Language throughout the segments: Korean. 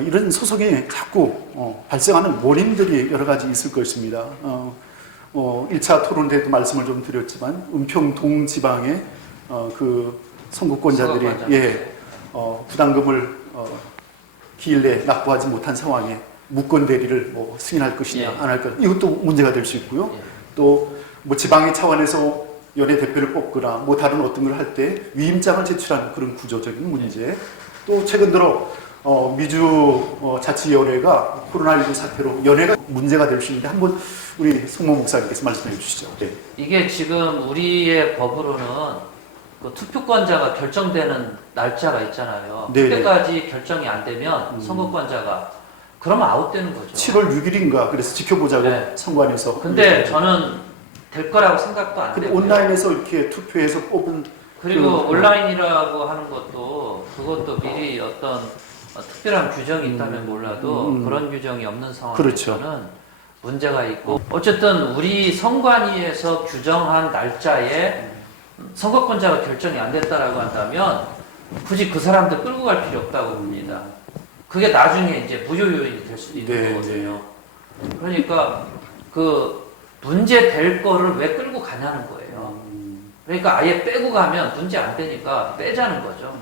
이런 소송이 자꾸 발생하는 원인들이 여러 가지 있을 것입니다. 1차 토론 때도 말씀을 좀 드렸지만 은평 동지방의 그 선거권자들이 부담금을 기일 내에 납부하지 못한 상황에 무권 대리를 뭐 승인할 것이냐 안 할 것이냐 이것도 문제가 될 수 있고요. 또 뭐 지방의 차원에서 연예 대표를 뽑거나 뭐 다른 어떤 걸 할 때 위임장을 제출하는 그런 구조적인 문제. 또 최근 들어 미주 자치위원회가 코로나19 사태로 연예가 문제가 될 수 있는데 한번 우리 송모 목사님께서 말씀해 주시죠. 네. 이게 지금 우리의 법으로는 그 투표권자가 결정되는 날짜가 있잖아요. 그때까지 결정이 안 되면 선거권자가 그러면 아웃되는 거죠. 7월 6일인가 그래서 지켜보자고 선관위에서. 근데 저는 될 거라고 생각도 안 돼요. 온라인에서 이렇게 투표해서 뽑은 그리고 온라인이라고 하는 것도 그것도 미리 어떤 특별한 규정이 있다면 몰라도 그런 규정이 없는 상황에서는 그렇죠. 문제가 있고 어쨌든 우리 선관위에서 규정한 날짜에 선거권자가 결정이 안 됐다라고 한다면 굳이 그 사람들 끌고 갈 필요 없다고 봅니다. 그게 나중에 이제 무효 요인이 될 수도 있는 거거든요. 그러니까 그 문제 될 거를 왜 끌고 가냐는 거예요. 그러니까 아예 빼고 가면 문제 안 되니까 빼자는 거죠.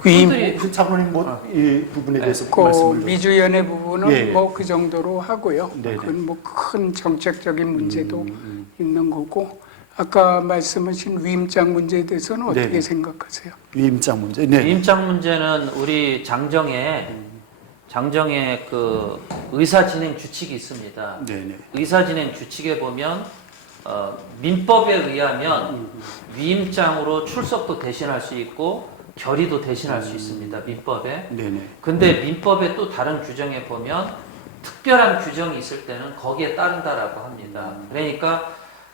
그 장로님 이 부분에 대해서 말씀을 미주연의 부분은 뭐 그 정도로 하고요. 그건 뭐 큰 정책적인 문제도 있는 거고 아까 말씀하신 위임장 문제에 대해서는 어떻게 생각하세요? 위임장 문제. 위임장 문제는 우리 장정에 그 의사진행 규칙이 있습니다. 의사진행 규칙에 보면 민법에 의하면 위임장으로 출석도 대신할 수 있고 결의도 대신할 수 있습니다. 민법에. 근데 민법의 또 다른 규정에 보면 특별한 규정이 있을 때는 거기에 따른다라고 합니다. 그러니까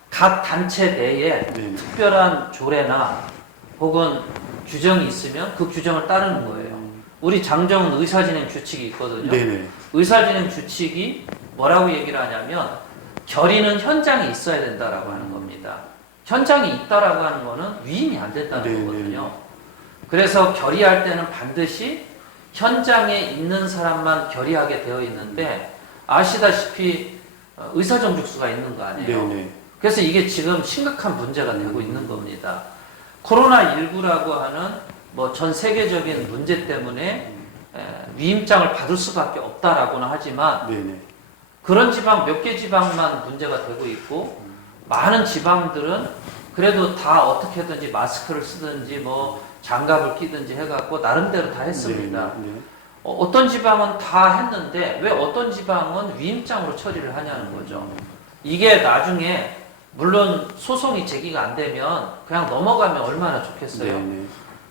각 단체 내에 특별한 조례나 혹은 규정이 있으면 그 규정을 따르는 거예요. 우리 장정은 의사진행 규칙이 있거든요. 의사진행 규칙이 뭐라고 얘기를 하냐면 결의는 현장에 있어야 된다라고 하는 겁니다. 현장에 있다라고 하는 거는 위임이 안 된다는 거거든요. 그래서 결의할 때는 반드시 현장에 있는 사람만 결의하게 되어 있는데 아시다시피 의사정죽수가 있는 거 아니에요. 그래서 이게 지금 심각한 문제가 되고 있는 겁니다. 코로나19라고 하는 뭐 전 세계적인 문제 때문에 위임장을 받을 수밖에 없다라고는 하지만 그런 지방 몇 개 지방만 문제가 되고 있고 많은 지방들은 그래도 다 어떻게든지 마스크를 쓰든지 뭐 장갑을 끼든지 해갖고 나름대로 다 했습니다. 어떤 지방은 다 했는데 왜 어떤 지방은 위임장으로 처리를 하냐는 거죠. 이게 나중에 물론 소송이 제기가 안 되면 그냥 넘어가면 얼마나 좋겠어요.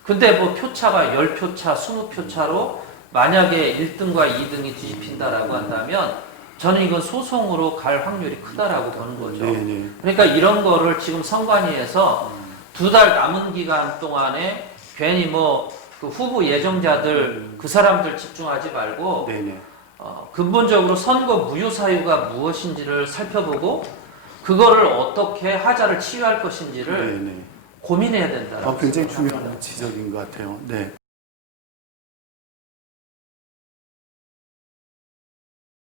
근데 뭐 표차가 10표차, 20표차로 만약에 1등과 2등이 뒤집힌다라고 한다면 저는 이건 소송으로 갈 확률이 크다라고 보는 거죠. 그러니까 이런 거를 지금 선관위에서 2달 남은 기간 동안에 괜히 뭐 그 후보 예정자들 그 사람들 집중하지 말고 근본적으로 선거 무효 사유가 무엇인지를 살펴보고 그거를 어떻게 하자를 치유할 것인지를 고민해야 된다. 굉장히 중요한 지적인 것 같아요.